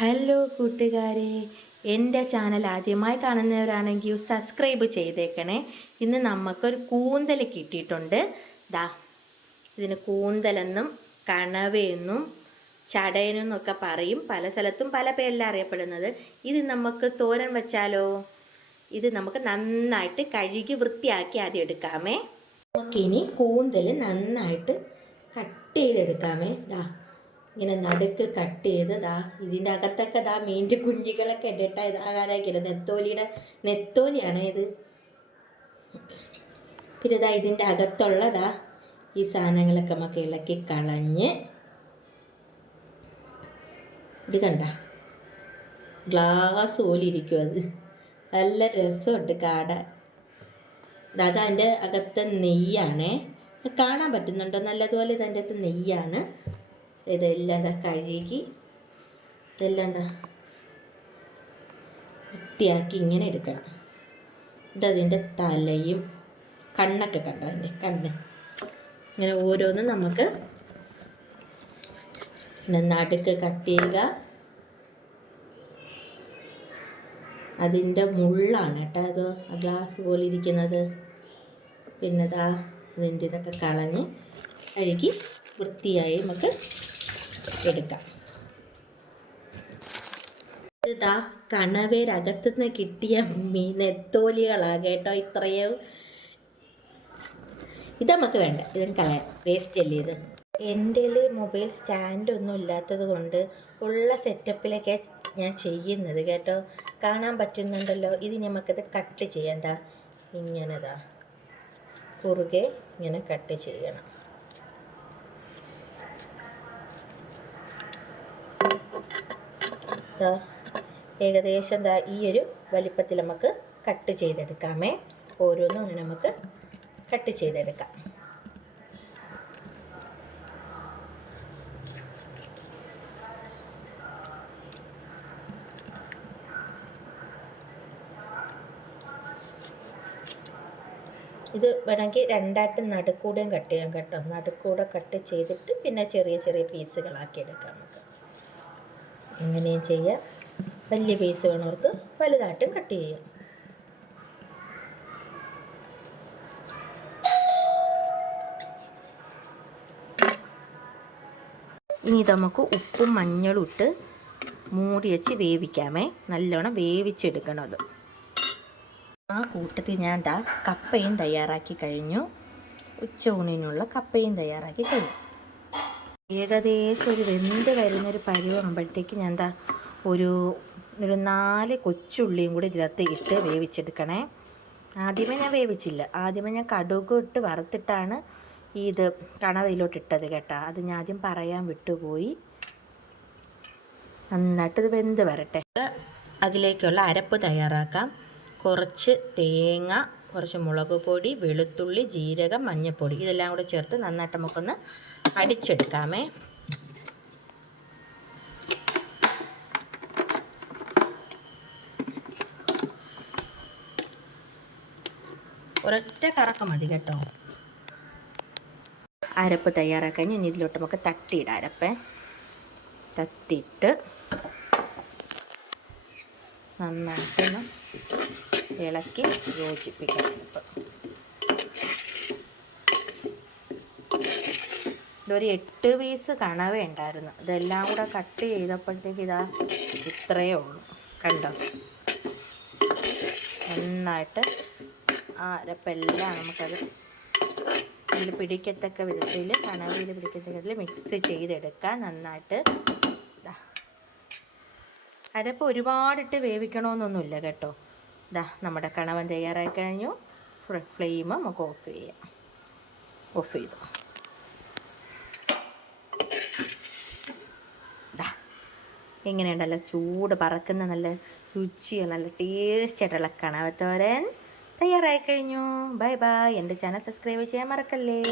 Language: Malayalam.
ഹലോ കൂട്ടുകാരെ, എൻ്റെ ചാനൽ ആദ്യമായി കാണുന്നവരാണെങ്കിൽ സബ്സ്ക്രൈബ് ചെയ്തേക്കണേ. ഇന്ന് നമുക്കൊരു കൂന്തൽ കിട്ടിയിട്ടുണ്ട്. ദാ ഇതിന് കൂന്തലെന്നും കണവയെന്നും ചടയനെന്നൊക്കെ പറയും. പല സ്ഥലത്തും പല പേരിലാണ് അറിയപ്പെടുന്നത്. ഇത് നമുക്ക് തോരൻ വെച്ചാലോ? ഇത് നമുക്ക് നന്നായിട്ട് കഴുകി വൃത്തിയാക്കി ആദ്യം എടുക്കാമേ. നമുക്കിനി കൂന്തൽ നന്നായിട്ട് കട്ട് ചെയ്തെടുക്കാമേ. ദാ ഇങ്ങനെ നടുക്ക് കട്ട് ചെയ്ത് ഇതിൻ്റെ അകത്തൊക്കെ മീൻ്റെ കുഞ്ചികളൊക്കെ ഇട്ടിട്ട് ഇതാകാനായിരിക്കില്ല. നെത്തോലിയുടെ നെത്തോലിയാണ് ഇത്. പിന്നെ ഇതിൻ്റെ അകത്തുള്ള ഈ സാധനങ്ങളൊക്കെ നമുക്ക് ഇളക്കി കളഞ്ഞ്, ഇത് കണ്ട ഗ്ലാസ് പോലെ ഇരിക്കും. അത് നല്ല രസമുണ്ട് കാണാൻ. അതിൻ്റെ അകത്തെ നെയ്യാണേ, കാണാൻ പറ്റുന്നുണ്ടോ? നല്ലതുപോലെ ഇതിൻ്റെ അകത്ത് നെയ്യാണ്. ഇതെല്ലാം കഴുകി ഇതെല്ലാം വൃത്തിയാക്കി ഇങ്ങനെ എടുക്കണം. ഇതതിൻ്റെ തലയും കണ്ണൊക്കെ കണ്ടോ? അതിൻ്റെ കണ്ണ് ഇങ്ങനെ ഓരോന്നും നമുക്ക് നടുക്ക് കട്ട് ചെയ്യുക. അതിൻ്റെ മുള്ളാണ് കേട്ടോ അത് ഗ്ലാസ് പോലെ ഇരിക്കുന്നത്. പിന്നെ ഇതിൻ്റെ ഇതൊക്കെ കളഞ്ഞ് കഴുകി വൃത്തിയായി നമുക്ക് എടുക്കാം. ഇതാ കണവേരകത്തുനിന്ന് കിട്ടിയ നെത്തോലികളാണ് കേട്ടോ. ഇത്രയും ഇത് നമുക്ക് വേണ്ട, ഇതും കളയാം, വേസ്റ്റ് അല്ലേ ഇത്. എൻ്റെ മൊബൈൽ സ്റ്റാൻഡൊന്നും ഇല്ലാത്തത് കൊണ്ട് ഉള്ള സെറ്റപ്പിലൊക്കെ ഞാൻ ചെയ്യുന്നത് കേട്ടോ. കാണാൻ പറ്റുന്നുണ്ടല്ലോ. ഇത് നമുക്കിത് കട്ട് ചെയ്യാം. ഇങ്ങനെ കുറുകെ ഇങ്ങനെ കട്ട് ചെയ്യണം. ഏകദേശം ഈ ഒരു വലിപ്പത്തിൽ നമുക്ക് കട്ട് ചെയ്തെടുക്കാമേ. ഓരോന്നും അങ്ങനെ നമുക്ക് കട്ട് ചെയ്തെടുക്കാം. ഇത് വേണമെങ്കിൽ രണ്ടായിട്ട് നടുക്കൂടെയും കട്ട് ചെയ്യാം കേട്ടോ. നടുക്കൂടെ കട്ട് ചെയ്തിട്ട് പിന്നെ ചെറിയ ചെറിയ പീസുകളാക്കി എടുക്കാം നമുക്ക്. അങ്ങനെയും ചെയ്യാം. വലിയ പീസ് വേണവർക്ക് വലുതായിട്ടും കട്ട് ചെയ്യാം. ഇനി നമുക്ക് ഉപ്പും മഞ്ഞളും ഇട്ട് മൂടി വെച്ച് വേവിക്കാമേ. നല്ലോണം വേവിച്ചെടുക്കണം അത്. ആ കൂട്ടത്തിൽ ഞാൻ കപ്പയും തയ്യാറാക്കി കഴിഞ്ഞു. ഉച്ചയൂണിനുള്ള കപ്പയും തയ്യാറാക്കി കഴിഞ്ഞു. ഏകദേശം ഒരു വെന്ത് വരുന്നൊരു പരുവാകുമ്പോഴത്തേക്ക് ഞാൻ ഒരു 4 കൊച്ചുള്ളിയും കൂടി ഇതിനകത്ത് ഇട്ട് വേവിച്ചെടുക്കണേ. ആദ്യമേ ഞാൻ വേവിച്ചില്ല. ആദ്യമേ ഞാൻ കടുക് ഇട്ട് വറുത്തിട്ടാണ് ഇത് കണവയിലോട്ട് ഇട്ടത് കേട്ടോ. അത് ഞാൻ ആദ്യം പറയാൻ വിട്ടുപോയി. നന്നായിട്ട് ഇത് വെന്ത് വരട്ടെ. അതിലേക്കുള്ള അരപ്പ് തയ്യാറാക്കാം. കുറച്ച് തേങ്ങ, കുറച്ച് മുളക് പൊടി, വെളുത്തുള്ളി, ജീരകം, മഞ്ഞൾപ്പൊടി ഇതെല്ലാം കൂടെ ചേർത്ത് നന്നായിട്ട് നമുക്കൊന്ന് അടിച്ചെടുക്കാമേ. ഒരൊറ്റ കറക്കം മതി കേട്ടോ. അരപ്പ് തയ്യാറാക്കാൻ ഇനി ഇതിലോട്ട് നമുക്ക് തട്ടിയിടാം. അരപ്പേ തട്ടിയിട്ട് നന്നായിട്ടൊന്ന് ഇളക്കി യോജിപ്പിക്കാം. ഇതൊരു 8 പീസ് കണവ ഉണ്ടായിരുന്നു. ഇതെല്ലാം കൂടെ കട്ട് ചെയ്തപ്പോഴത്തേക്ക് ഇത്രയേ ഉള്ളൂ. കണ്ടോ? നന്നായിട്ട് ആ അരപ്പെല്ലാം നമുക്കത് അതിൽ പിടിക്കത്തക്ക വിധത്തിൽ, കണവയിൽ പിടിക്കത്തക്ക വിധത്തിൽ മിക്സ് ചെയ്തെടുക്കാൻ. നന്നായിട്ട് അരപ്പ് ഒരുപാടിട്ട് വേവിക്കണമെന്നൊന്നുമില്ല കേട്ടോ. നമ്മുടെ കണവൻ തയ്യാറായി കഴിഞ്ഞു. ഫ്ലെയിം നമുക്ക് ഓഫ് ചെയ്യാം. ഓഫ് ചെയ്തു. എങ്ങനെയുണ്ടല്ലോ ചൂട് പറക്കുന്ന നല്ല രുചിയുള്ള നല്ല ടേസ്റ്റ് ആയിട്ടുള്ള കണവത്തോരൻ തയ്യാറായി കഴിഞ്ഞു. Bye bye. എൻ്റെ ചാനൽ സബ്സ്ക്രൈബ് ചെയ്യാൻ മറക്കല്ലേ.